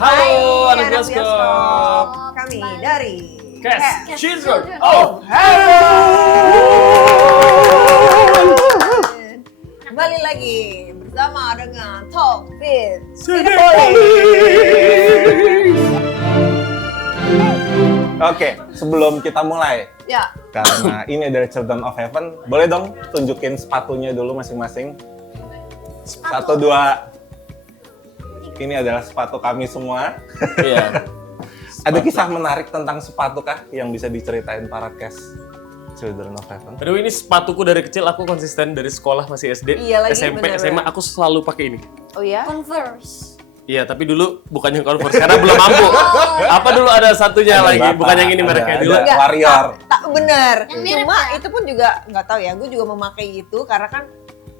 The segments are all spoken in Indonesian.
Halo, anak anak bioskop. Kami dari Cast Children Oh of Heaven. Kembali lagi bersama dengan Talk with Oke, sebelum kita mulai, Ya, karena ini adalah Children of Heaven, boleh dong tunjukin sepatunya dulu masing-masing. Satu, dua. Ini adalah sepatu kami semua. Iya. Ada kisah menarik tentang sepatu kah yang bisa diceritain para cast Children of Heaven? Aduh, ini sepatuku dari kecil, aku konsisten dari sekolah masih SD, Iya lagi, SMP, bener-bener. SMA aku selalu pakai ini. oh ya? Converse. Iya, tapi dulu bukan yang Converse karena belum mampu. Apa dulu ada satunya Ada lagi, Bapak, bukan yang ini ada- mereknya ada dulu. Enggak, Warrior. Tak bener. Yang mirip Cuma ya? itu pun juga nggak tahu ya. Gue juga memakai itu karena kan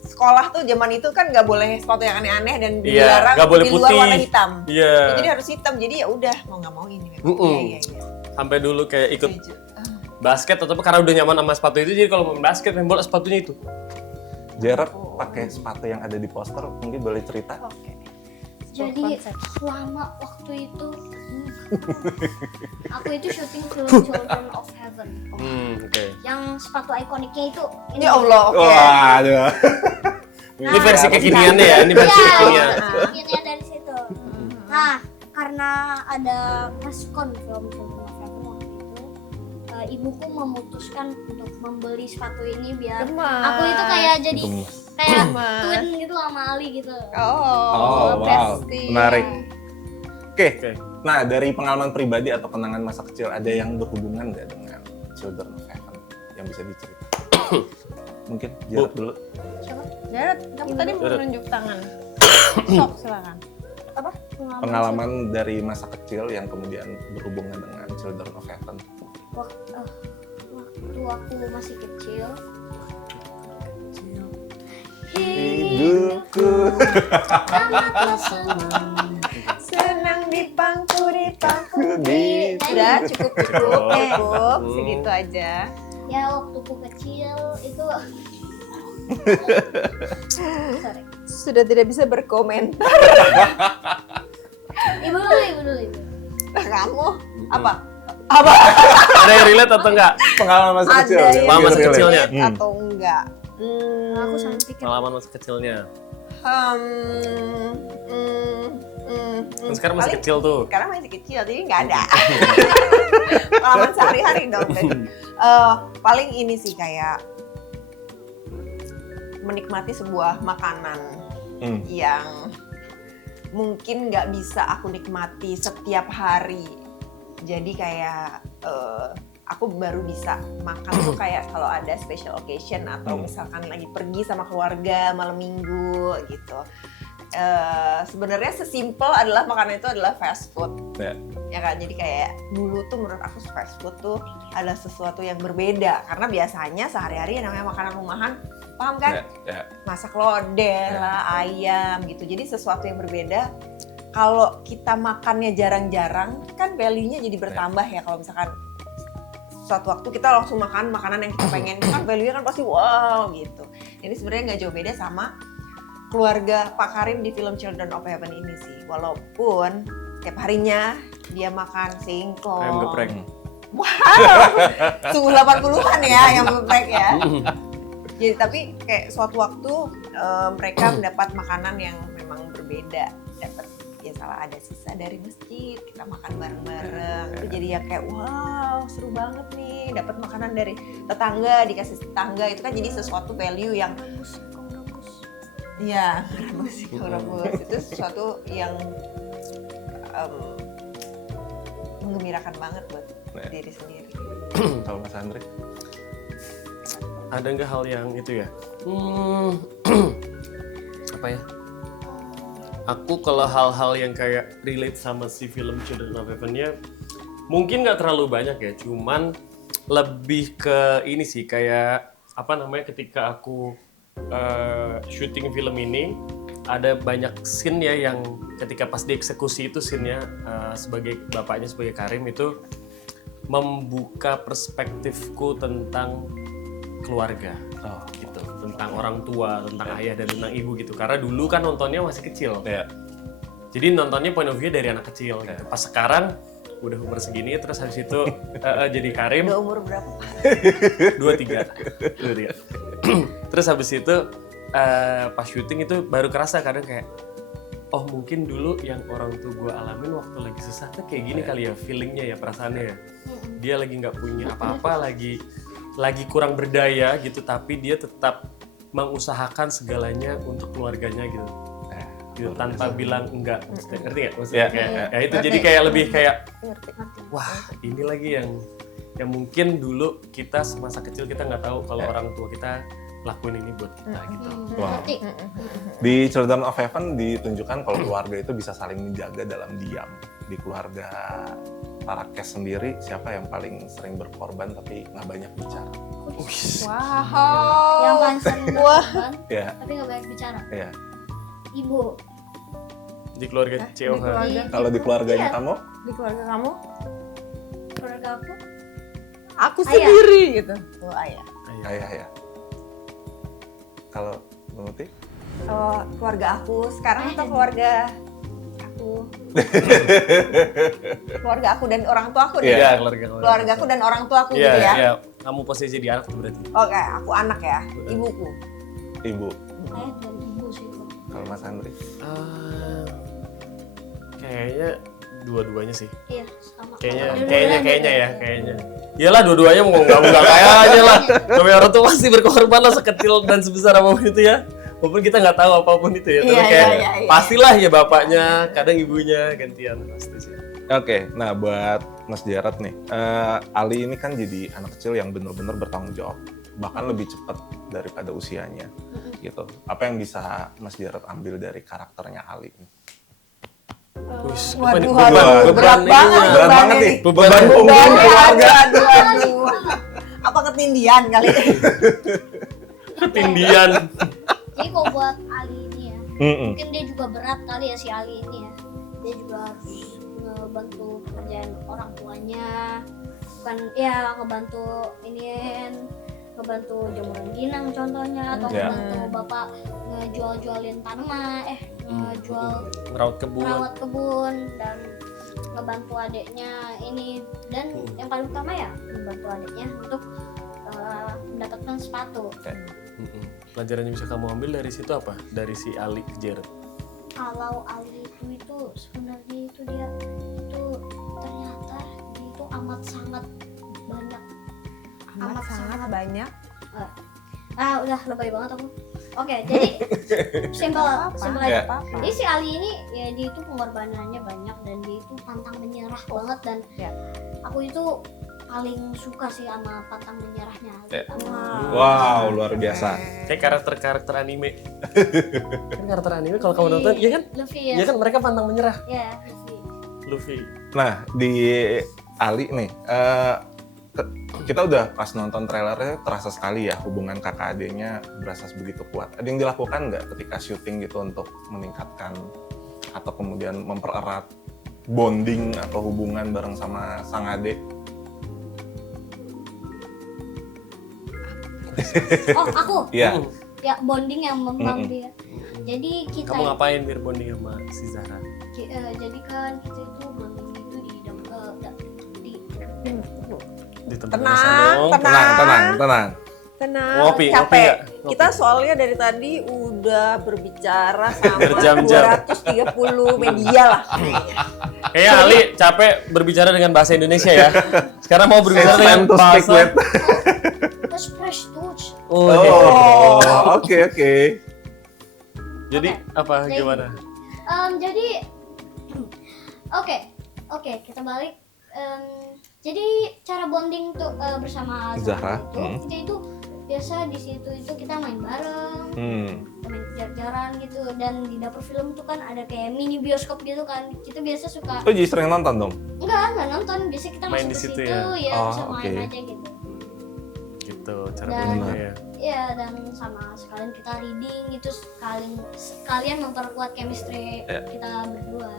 sekolah tuh zaman itu kan nggak boleh sepatu yang aneh-aneh dan Iya, dilarang nggak boleh di luar putih. warna hitam. Iya. Jadi harus hitam. Jadi ya udah mau nggak mau ini memang. Mm-mm. Iya iya. Sampai dulu kayak ikut Setuju. basket atau apa, karena udah nyaman sama sepatu itu, jadi kalau main basket, main bola sepatunya itu. Jared pakai sepatu yang ada di poster, mungkin boleh cerita? Oke. Jadi Konsep. selama waktu itu aku itu syuting film Children of Heaven. Oke. Yang sepatu ikoniknya itu ini. Ya Allah, oke. Waduh. Ini versi kekiniannya ya, ini versi Iya, kekinian. kekinian dari situ. Nah, karena ada preskon film Children of Heaven waktu itu, ibuku memutuskan untuk membeli sepatu ini biar Gemas. aku itu kayak jadi Gemas. kayak Gemas. twin gitu sama Ali gitu. Oh, wow. bestie. Menarik. Oke. Oke. Nah, dari pengalaman pribadi atau kenangan masa kecil, ada yang berhubungan nggak dengan Children of Heaven yang bisa diceritakan? Mungkin Jared dulu. Siapa? Jared, kamu tadi mau Jared. menunjuk tangan. Sok, silakan. Apa? Pengalaman dari masa kecil yang kemudian berhubungan dengan Children of Heaven. Waktu aku masih kecil, Hidupku. sangatlah senang. Senang dipangku. Di- Udah cukup. Hmm. Segitu aja. Ya waktuku kecil itu sorry. Sudah tidak bisa berkomentar. Ibu dulu. Kamu apa? Apa? Ada yang relate atau enggak? Pengalaman masa Ada kecil. yang Pengalaman masa relate. kecilnya. atau enggak? Aku sampai pikir Pengalaman masa kecilnya. Kan Sekarang masih kecil tuh. Sekarang masih kecil, jadi nggak ada. Pengalaman sehari-hari dong. Paling ini sih kayak menikmati sebuah makanan yang mungkin nggak bisa aku nikmati setiap hari. Jadi kayak aku baru bisa makan tuh kayak kalau ada special occasion atau misalkan lagi pergi sama keluarga malam minggu gitu. Sebenarnya sesimpel adalah makanan itu adalah fast food. Ya. Ya kan, jadi kayak dulu tuh menurut aku fast food tuh ada sesuatu yang berbeda karena biasanya sehari-hari yang namanya makanan rumahan, paham kan? Ya. Masak lodeh lah, ayam gitu. Jadi sesuatu yang berbeda. Kalau kita makannya jarang-jarang, kan value-nya jadi bertambah ya. Kalau misalkan suatu waktu kita langsung makan makanan yang kita pengen, kan value-nya kan pasti wow gitu. Jadi sebenarnya nggak jauh beda sama keluarga Pak Karim di film Children of Heaven ini sih. Walaupun tiap harinya dia makan singkong. Ayam geprek. Wow, sungguh 80-an ya yang geprek ya. Jadi tapi kayak suatu waktu mereka mendapat makanan yang memang berbeda, dapat ya salah ada sisa dari masjid, kita makan bareng-bareng. Itu jadi ya kayak wow, seru banget nih, dapat makanan dari tetangga, dikasih tetangga, itu kan jadi sesuatu value yang iya, rebus itu sesuatu yang menggembirakan banget buat diri sendiri. Kalau Mas Andre? Ada nggak hal yang itu ya? Apa ya? Aku kalau hal-hal yang kayak relate sama si film Children of Heaven-nya mungkin nggak terlalu banyak ya, cuman lebih ke ini sih, kayak apa namanya, ketika aku syuting film ini ada banyak scene ya yang ketika pas dieksekusi itu scene-nya sebagai bapaknya, sebagai Karim itu membuka perspektifku tentang keluarga. Gitu, tentang orang tua, tentang ayah dan tentang ibu gitu. Karena dulu kan nontonnya masih kecil. Ya. Jadi nontonnya point of view dari anak kecil. Gitu. Pas sekarang udah umur segini, terus habis itu jadi Karim. Udah umur berapa? 23. Terus habis itu pas syuting itu baru kerasa kadang kayak, oh mungkin dulu yang orang tua gue alamin waktu lagi susah tuh kayak gini kali ya, feelingnya ya, perasaannya ya. Dia lagi nggak punya apa-apa, lagi kurang berdaya gitu, tapi dia tetap mengusahakan segalanya untuk keluarganya gitu. Gitu, tanpa bilang enggak, ngerti nggak maksudnya? Ya itu jadi kayak lebih kayak, Ngerti. wah ini lagi yang mungkin dulu kita semasa kecil kita nggak tahu kalau orang tua kita lakuin ini buat kita gitu. Wow. Ngerti. Di Children of Heaven ditunjukkan kalau keluarga itu bisa saling menjaga dalam diam. Di keluarga para cast sendiri, siapa yang paling sering berkorban tapi nggak banyak bicara? Wow. Yang paling sering berkorban, Ya, tapi nggak banyak bicara. ya. Ibu. Di keluarga COH. keluarga. Kalau di keluarganya Iya. kamu, Di keluarga kamu? Keluarga aku. Aku Ayah. sendiri gitu. Oh ayah. ayah ya. Kalau Bu Muti? Oh, keluarga aku sekarang atau keluarga aku? Keluarga aku dan orang tua aku nih. Iya, keluarga. Keluarga aku dan orang tua aku Iya, gitu ya. iya. Kamu posisi jadi anak tuh berarti. Oke, aku anak ya, ibuku. Ibu. Ayah dan ibu sih. Kalau Mas Andri? Kayaknya dua-duanya sih. Iya, sama. Kayaknya. Iyalah dua-duanya mau nggak kayaknya lah. Namanya orang tuh pasti berkorban lah sekecil dan sebesar apapun itu ya. Walaupun kita nggak tahu apapun itu ya. Tapi Iya, kayak iya. pastilah ya bapaknya, kadang ibunya gantian pasti sih. Oke, nah buat Mas Jared nih, Ali ini kan jadi anak kecil yang benar-benar bertanggung jawab, bahkan lebih cepat daripada usianya, gitu. Apa yang bisa Mas Jared ambil dari karakternya Ali? Wis, Waduh, Beban berat ininya. banget, Berat banget nih, Beban beban punggung Aduh, keluarga. aduh. Apa ketindian kali? ketindian. Jadi kalau buat Ali ini ya, Mm-mm. mungkin dia juga berat kali ya si Ali ini ya. Dia juga harus ngebantu pekerjaan orang tuanya, bukan ya ngebantu ngebantu jemur rengginang contohnya, atau Ya. ngebantu bapak ngejual-jualin tanaman, ngejual Merawat kebun. merawat kebun, dan ngebantu adiknya ini, dan yang paling utama ya membantu adiknya untuk mendapatkan sepatu. Mm-mm. Pelajaran yang bisa kamu ambil dari situ apa? Dari si Ali ke Jared. Kalau Ali itu sebenarnya itu dia itu ternyata dia itu amat sangat banyak. Amat sangat banyak. Udah lebay banget aku. Oke, jadi simpel Ya. aja. Jadi si Ali ini ya dia itu pengorbanannya banyak dan dia itu pantang menyerah banget, dan Ya. aku itu paling suka sih sama pantang menyerahnya Ali. Ya. Wow, luar biasa. Kayak karakter anime. Kan karakter anime kalau kamu nonton, iya kan? Luffy Iya kan mereka pantang menyerah. Ya, Luffy. Luffy. Nah, di Ali nih, kita udah pas nonton trailernya terasa sekali ya hubungan kakak adiknya berasa begitu kuat. Ada yang dilakukan nggak ketika syuting gitu untuk meningkatkan atau kemudian mempererat bonding atau hubungan bareng sama sang adik? Oh, aku. Iya. Ya, bonding yang memang dia. Jadi kita Kamu ngapain biar bonding sama si Zahra? jadi kan kita itu bonding itu Di tempat Tenang, masak dong. Tenang. Tenang, Ngopi capek. nggak? Ngopi. Kita soalnya dari tadi udah berbicara sama Berjam-jam. 230 media lah. Kayaknya Ali capek berbicara dengan bahasa Indonesia ya. Sekarang mau berbicara It's dengan time to speak bahasa. with. terus fresh touch. Oh, Oke. Jadi apa Jadi- gimana? Jadi oke, kita balik. Jadi cara bonding tuh bersama Zahra, itu kita itu biasa di situ itu kita main bareng, kita main kejar-kejaran gitu, dan di dapur film tuh kan ada kayak mini bioskop gitu kan. Kita biasa suka Lo jadi sering nonton dong? enggak nonton, biasa kita Main masuk di ke situ situ ya? ya, Oh, bisa main oke. aja gitu. Gitu cara Dan- bondingnya ya. Iya, dan sama sekalian kita reading itu sekalian memperkuat chemistry Ya. kita berdua.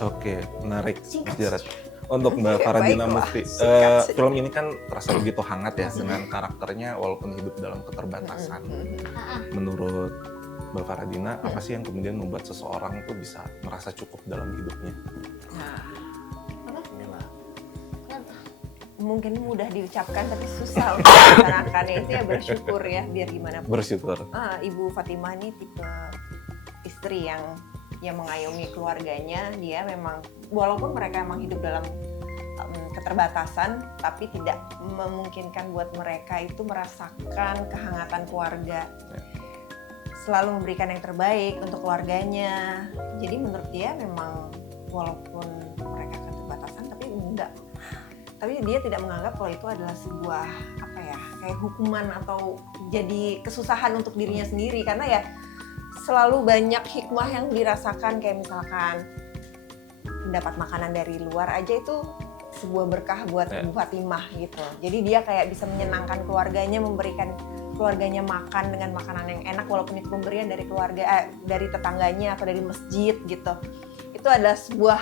Oke, menarik. Singkat Jared. Untuk Mbak Oke, Faradina baiklah. Mufti, Singkat. film ini kan terasa begitu hangat ya dengan karakternya walaupun hidup dalam keterbatasan. Ah, Menurut Mbak Faradina, apa sih yang kemudian membuat seseorang tuh bisa merasa cukup dalam hidupnya? Nah, Inilah. mungkin mudah diucapkan tapi susah untuk dilaksanakan. Itu ya bersyukur ya, biar gimana pun. Bersyukur. Ibu Fatimah ini tipe istri yang mengayomi keluarganya. Dia memang, walaupun mereka emang hidup dalam keterbatasan, tapi tidak memungkinkan buat mereka itu merasakan kehangatan keluarga. Selalu memberikan yang terbaik untuk keluarganya. Jadi menurut dia memang walaupun mereka keterbatasan, tapi dia tidak menganggap kalau itu adalah sebuah kayak hukuman atau jadi kesusahan untuk dirinya sendiri, karena ya selalu banyak hikmah yang dirasakan, kayak misalkan mendapat makanan dari luar aja itu sebuah berkah buat Ibu Fatimah gitu. Jadi dia kayak bisa menyenangkan keluarganya, memberikan keluarganya makan dengan makanan yang enak walaupun itu pemberian dari keluarga, dari tetangganya atau dari masjid gitu. Itu adalah sebuah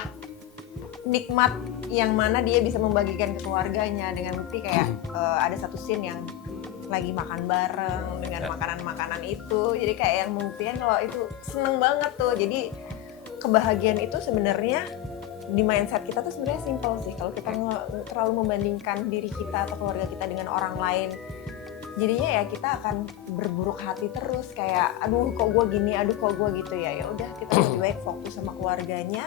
nikmat yang mana dia bisa membagikan ke keluarganya, dengan bukti kayak ada satu scene yang lagi makan bareng dengan makanan-makanan itu. Jadi kayak yang membuktikan kalau itu seneng banget tuh. Jadi kebahagiaan itu sebenarnya di mindset kita tuh sebenarnya simple sih. Kalau kita terlalu membandingkan diri kita atau keluarga kita dengan orang lain, jadinya ya kita akan berburuk hati terus, kayak aduh kok gue gini, aduh kok gue gitu ya. Ya udah, kita lebih baik fokus sama keluarganya,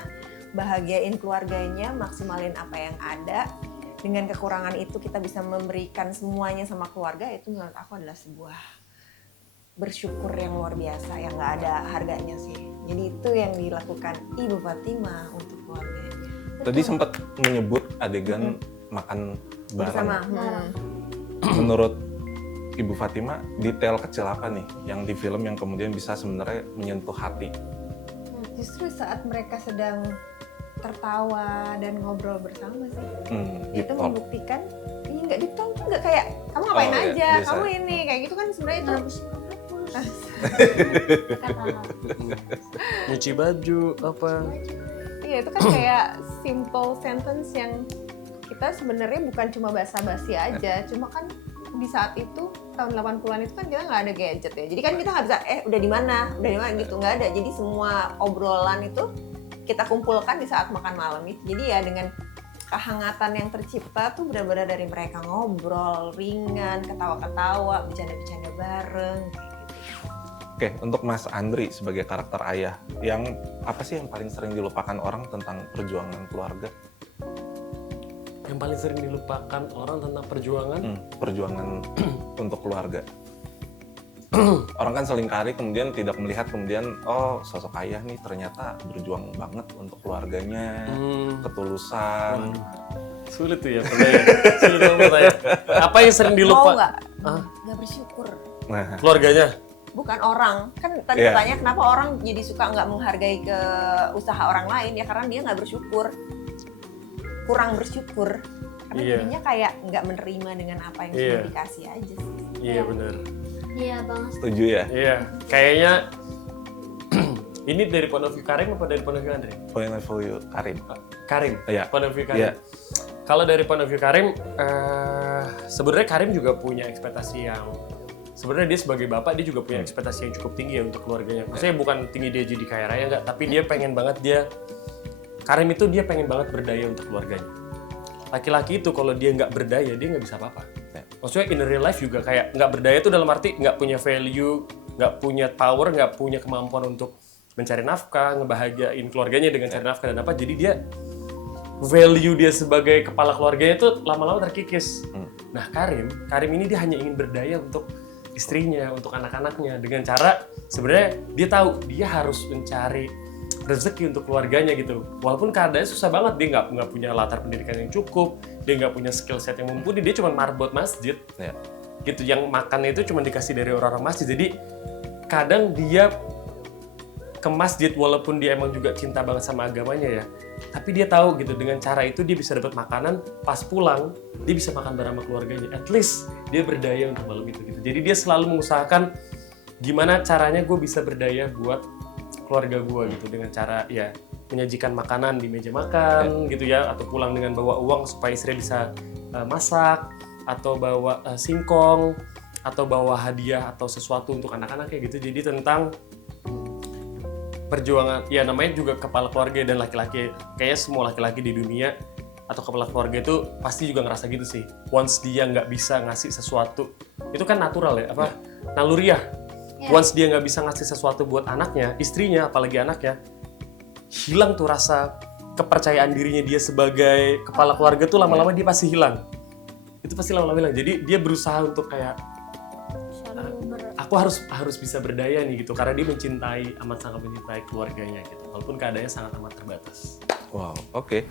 bahagiain keluarganya, maksimalin apa yang ada. Dengan kekurangan itu kita bisa memberikan semuanya sama keluarga. Itu menurut aku adalah sebuah bersyukur yang luar biasa, yang nggak ada harganya sih. Jadi itu yang dilakukan Ibu Fatimah untuk keluarganya. Tadi sempat menyebut adegan makan bareng. Bersama. Menurut Ibu Fatimah, detail kecil apa nih yang di film yang kemudian bisa sebenarnya menyentuh hati? Justru saat mereka sedang tertawa dan ngobrol bersama sih. Deep Itu talk. membuktikan, ini nggak deep talk, nggak kayak kamu ngapain aja, biasa. kamu ini, kayak gitu kan sebenarnya itu. Nyuci baju apa? Iya, itu kan kayak simple sentence yang kita sebenarnya bukan cuma basa-basi aja, cuma kan di saat itu tahun 80-an itu kan kita nggak ada gadget ya, jadi kan kita nggak bisa udah di mana gitu, nggak ada. Jadi semua obrolan itu kita kumpulkan di saat makan malam itu. Jadi ya dengan kehangatan yang tercipta tuh benar-benar dari mereka ngobrol ringan, ketawa-ketawa, bercanda-bercanda bareng kayak gitu. Oke, untuk Mas Andri sebagai karakter ayah, yang apa sih yang paling sering dilupakan orang tentang perjuangan keluarga? Yang paling sering dilupakan orang tentang perjuangan? Perjuangan untuk keluarga. Orang kan seringkali kemudian tidak melihat kemudian, oh sosok ayah nih ternyata berjuang banget untuk keluarganya, ketulusan. Sulit tuh ya pertanyaan. Sulit banget pertanyaan. Apa yang sering Mau dilupakan? nggak? Nggak bersyukur. Nah, Keluarganya? Bukan orang. Kan tadi Iya. bertanya kenapa orang jadi suka nggak menghargai ke usaha orang lain, ya karena dia nggak bersyukur. Kurang bersyukur. Karena Iya. jadinya kayak nggak menerima dengan apa yang Iya. sudah dikasih aja sih. Iya benar. Iya bang. setuju ya? Iya. Kayaknya ini dari point of view Karim apa dari point of view Andre? Point of view Karim. Karim. Iya. Point of view Karim. Iya. Kalau dari point of view Karim, sebenarnya Karim juga punya ekspektasi yang sebenarnya dia sebagai bapak dia juga punya ekspektasi yang cukup tinggi ya untuk keluarganya. Maksudnya bukan tinggi dia jadi kaya raya enggak, tapi dia pengen banget Karim itu dia pengen banget berdaya untuk keluarganya. Laki-laki itu kalau dia nggak berdaya dia nggak bisa apa-apa. Maksudnya in real life juga kayak nggak berdaya itu dalam arti nggak punya value, nggak punya power, nggak punya kemampuan untuk mencari nafkah, ngebahagiain keluarganya dengan cari nafkah dan apa. Jadi dia value dia sebagai kepala keluarganya itu lama-lama terkikis. Nah Karim ini dia hanya ingin berdaya untuk istrinya, untuk anak-anaknya dengan cara sebenarnya dia tahu dia harus mencari rezeki untuk keluarganya gitu. Walaupun keadaannya susah banget, dia nggak punya latar pendidikan yang cukup, dia nggak punya skill set yang mumpuni, dia cuma marbot masjid. Ya. Gitu, yang makannya itu cuma dikasih dari orang-orang masjid. Jadi kadang dia ke masjid walaupun dia emang juga cinta banget sama agamanya ya, tapi dia tahu gitu dengan cara itu dia bisa dapat makanan, pas pulang dia bisa makan bareng sama keluarganya. At least dia berdaya untuk malam itu gitu. Jadi dia selalu mengusahakan gimana caranya gue bisa berdaya buat keluarga gue gitu, dengan cara ya menyajikan makanan di meja makan gitu ya, atau pulang dengan bawa uang supaya istri bisa masak, atau bawa singkong, atau bawa hadiah atau sesuatu untuk anak-anak kayak gitu. Jadi tentang perjuangan, ya namanya juga kepala keluarga dan laki-laki, kayaknya semua laki-laki di dunia atau kepala keluarga itu pasti juga ngerasa gitu sih. Once dia nggak bisa ngasih sesuatu, itu kan natural ya, naluriah. Once dia nggak bisa ngasih sesuatu buat anaknya, istrinya, apalagi anaknya, hilang tuh rasa kepercayaan dirinya dia sebagai kepala keluarga tuh lama-lama dia pasti hilang. Itu pasti lama-lama hilang. Jadi dia berusaha untuk kayak aku harus bisa berdaya nih gitu, karena dia mencintai, amat sangat mencintai keluarganya gitu, walaupun keadaannya sangat amat terbatas. Wow, oke.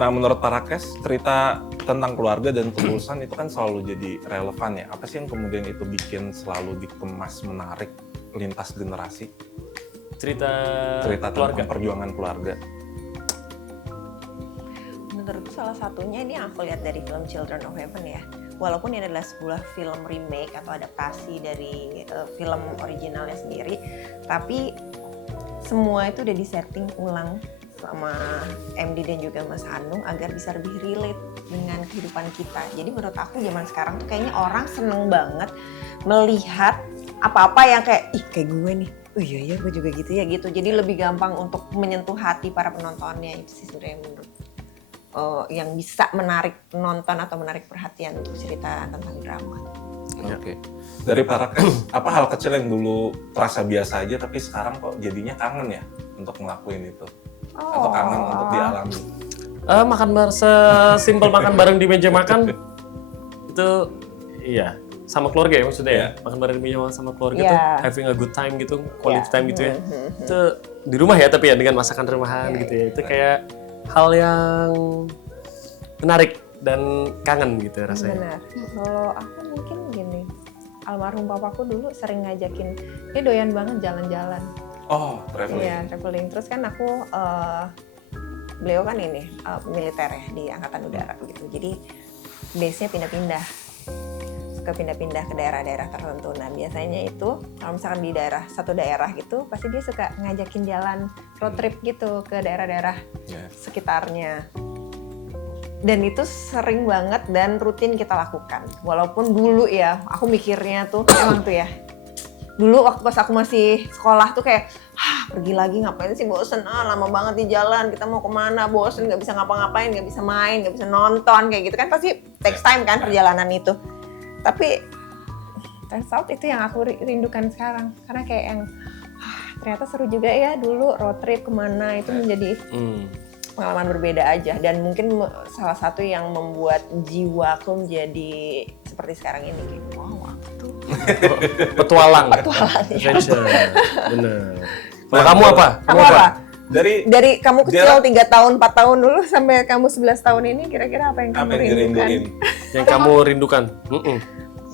Nah, menurut para Kes, cerita tentang keluarga dan ketulusan itu kan selalu jadi relevan ya. Apa sih yang kemudian itu bikin selalu dikemas menarik lintas generasi? Cerita Tentang perjuangan keluarga. Menurutku salah satunya ini yang aku lihat dari film Children of Heaven ya. Walaupun ini adalah sebuah film remake atau adaptasi dari film originalnya sendiri, tapi semua itu udah disetting ulang sama MD dan juga Mas Hanung agar bisa lebih relate dengan kehidupan kita. Jadi menurut aku zaman sekarang tuh kayaknya orang seneng banget melihat apa-apa yang kayak, ih kayak gue nih, oh iya gue juga gitu ya gitu. Jadi lebih gampang untuk menyentuh hati para penontonnya, itu sih sebenarnya menurut yang bisa menarik penonton atau menarik perhatian untuk cerita tentang drama. Oke. Dari para Kes, apa hal kecil yang dulu terasa biasa aja tapi sekarang kok jadinya kangen ya untuk ngelakuin itu? Atau kangen untuk dialami? Sesimpel makan bareng di meja makan itu iya, sama keluarga ya maksudnya ya. Makan bareng di meja makan sama keluarga tuh having a good time gitu, quality time gitu ya. Itu di rumah ya, tapi ya dengan masakan rumahan gitu ya. Itu kayak hal yang menarik dan kangen gitu rasanya. Benar. Kalau aku mungkin gini, almarhum papaku dulu sering ngajakin, dia doyan banget jalan-jalan. Oh, traveling. Iya, traveling. Terus kan aku, beliau kan ini militer ya di Angkatan Udara gitu. Jadi base-nya pindah-pindah, suka pindah-pindah ke daerah-daerah tertentu. Nah biasanya itu kalau misalkan di satu daerah gitu, pasti dia suka ngajakin jalan road trip gitu ke daerah-daerah sekitarnya. Dan itu sering banget dan rutin kita lakukan. Walaupun dulu ya, aku mikirnya tuh emang tuh ya. Dulu waktu pas aku masih sekolah tuh kayak, pergi lagi ngapain sih, bosen, lama banget di jalan, kita mau kemana, bosen, nggak bisa ngapa-ngapain, nggak bisa main, nggak bisa nonton, kayak gitu kan pasti takes time kan perjalanan itu. Tapi turns out itu yang aku rindukan sekarang, karena kayak yang ternyata seru juga ya dulu road trip kemana, itu menjadi pengalaman berbeda aja, dan mungkin salah satu yang membuat jiwaku menjadi seperti sekarang ini kayak waktu petualang ya. Bener. Kalau kamu apa? Kamu apa? Dari kamu kecil 3 tahun 4 tahun dulu sampai kamu 11 tahun ini, kira-kira apa yang kamu rindukan? Yang kamu rindukan?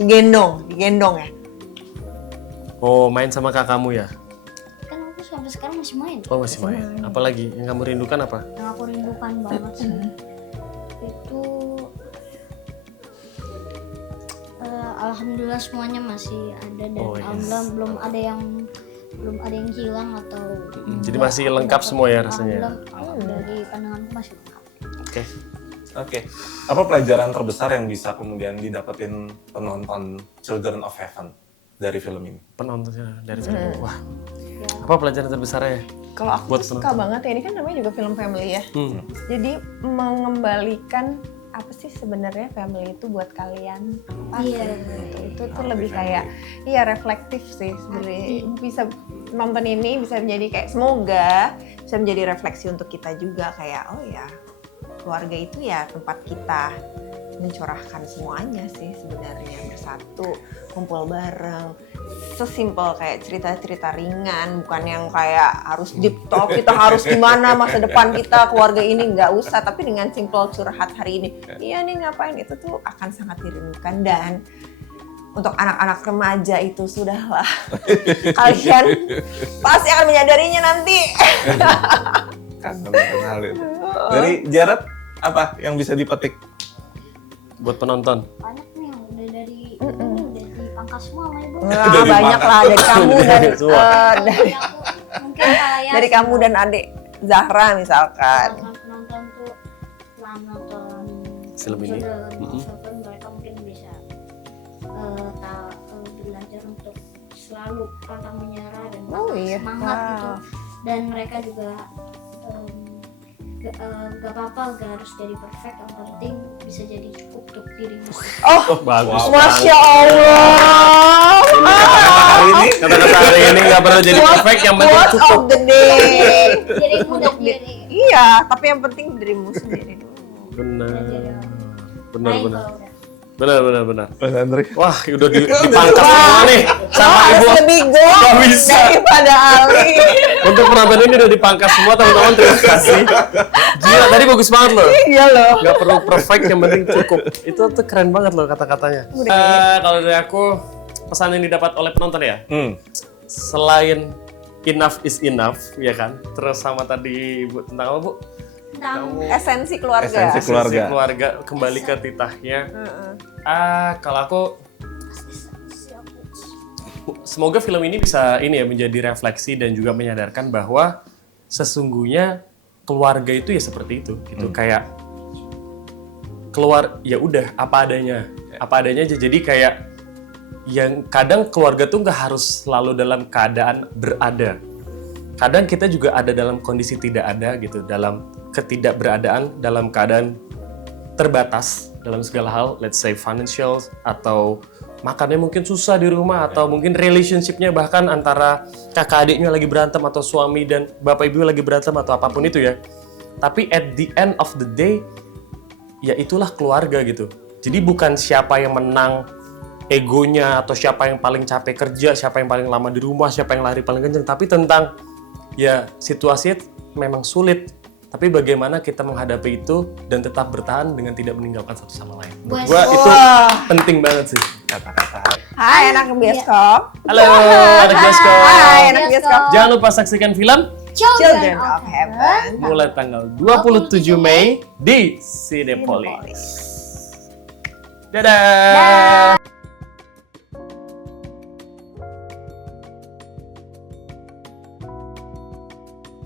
Digendong ya? Oh, main sama kakakmu ya? Sampai sekarang masih main. Oh, masih main. Apalagi yang kamu rindukan apa? Yang aku rindukan banget sih itu alhamdulillah semuanya masih ada, dan alhamdulillah belum ada yang hilang atau jadi masih lengkap semua ya rasanya. Dari pandanganku masih lengkap. Oke. Apa pelajaran terbesar yang bisa kemudian didapetin penonton Children of Heaven dari film ini? Penontonnya dari film. Wah. Apa pelajaran terbesarnya? Kalau aku suka banget ya, ini kan namanya juga film family ya. Jadi mengembalikan apa sih sebenarnya family itu buat kalian? Itu tuh lebih kayak reflektif sih sebenarnya. Bisa nonton ini bisa menjadi kayak, semoga bisa menjadi refleksi untuk kita juga, kayak oh ya keluarga itu ya tempat kita mencurahkan semuanya sih sebenarnya, bersatu, kumpul bareng. Sesimpel kayak cerita-cerita ringan, bukan yang kayak harus deep talk, kita harus gimana masa depan kita, keluarga ini, nggak usah. Tapi dengan simple curhat hari ini, iya nih ngapain, itu tuh akan sangat dirindukan. Dan untuk anak-anak remaja itu sudahlah, kalian pasti akan menyadarinya nanti. Kangen hal itu. Dari Jared, apa yang bisa dipetik buat penonton? Banyak nih yang udah dari pangkas semua sama ibu. Banyak lah dari kamu dan Mungkin kayak dari kamu dan adik Zahra misalkan. Penonton tuh setelah nonton film ini, mereka mungkin bisa belajar untuk selalu pantang menyerah dan semangat gitu dan mereka juga gak apa-apa, gak harus jadi perfect, yang penting bisa jadi cukup untuk dirimu sendiri. Oh, Bagus. Masya Allah. Kata-kata hari ini nggak perlu jadi perfect, yang penting Quote cukup. of the day. Dirimu sendiri. Iya, tapi yang penting dirimu sendiri dulu. Benar. Baik Benar. kalau udah. Benar. Mas Andri. Wah, udah dipangkas semua nih sama Harus Ibu. lebih go Nggak bisa. daripada Ali. Untuk penonton ini udah dipangkas semua, teman-teman. Terima kasih. Gila, tadi bagus banget loh. Iya loh. Nggak perlu perfect, yang penting cukup. Itu tuh keren banget loh kata-katanya. Kalau dari aku, pesan yang didapat oleh penonton ya, selain enough is enough, ya kan? Terus sama tadi Bu, tentang apa Bu? Tentang Esensi keluarga. Esensi keluarga. Sisi keluarga, kembali ke titahnya. Kalau aku, semoga film ini bisa menjadi refleksi dan juga menyadarkan bahwa sesungguhnya keluarga itu ya seperti itu, gitu. Kayak keluar ya udah apa adanya aja. Jadi kayak yang kadang keluarga tuh nggak harus selalu dalam keadaan berada. Kadang kita juga ada dalam kondisi tidak ada gitu, dalam ketidakberadaan, dalam keadaan terbatas dalam segala hal, let's say financial, atau makannya mungkin susah di rumah, atau mungkin relationship-nya bahkan antara kakak adiknya lagi berantem, atau suami dan bapak ibu lagi berantem, atau apapun itu ya. Tapi at the end of the day, ya itulah keluarga gitu. Jadi bukan siapa yang menang egonya, atau siapa yang paling capek kerja, siapa yang paling lama di rumah, siapa yang lari paling kenceng, tapi tentang ya situasinya memang sulit, tapi bagaimana kita menghadapi itu dan tetap bertahan dengan tidak meninggalkan satu sama lain. Menurut gua itu penting banget sih kata-kata. Hai anak bioskop. Halo anak bioskop. Hai anak bioskop. Jangan lupa saksikan film Children of Heaven. mulai tanggal 27 Mei di Cinepolis. Cinepolis. Dadah.